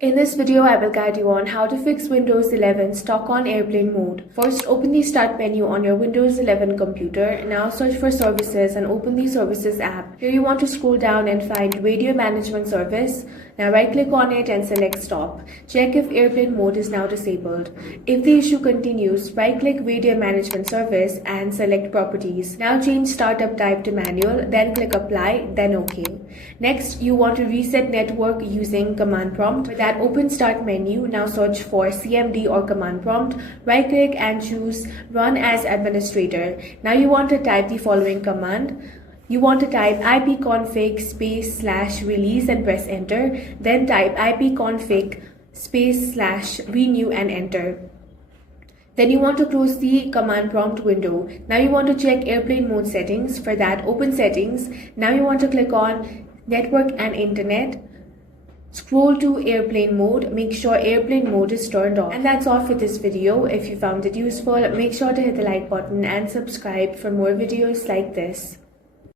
In this video, I will guide you on how to fix Windows 11 stock on airplane mode. First, open the Start menu on your Windows 11 computer. Now search for Services and open the Services app. Here you want to scroll down and find Radio Management Service. Now right-click on it and select Stop. Check if airplane mode is now disabled. If the issue continues, right-click Radio Management Service and select Properties. Now change Startup type to Manual, then click Apply, then OK. Next, you want to reset network using Command Prompt. For that, open Start menu. Now search for CMD or Command Prompt. Right-click and choose Run as Administrator. Now you want to type the following command. You want to type ipconfig /release and press enter. Then type ipconfig /renew and enter. Then you want to close the command prompt window. Now you want to check airplane mode settings. For that, open Settings. Now you want to click on Network and Internet. Scroll to airplane mode. Make sure airplane mode is turned on. And that's all for this video. If you found it useful, make sure to hit the like button and subscribe for more videos like this.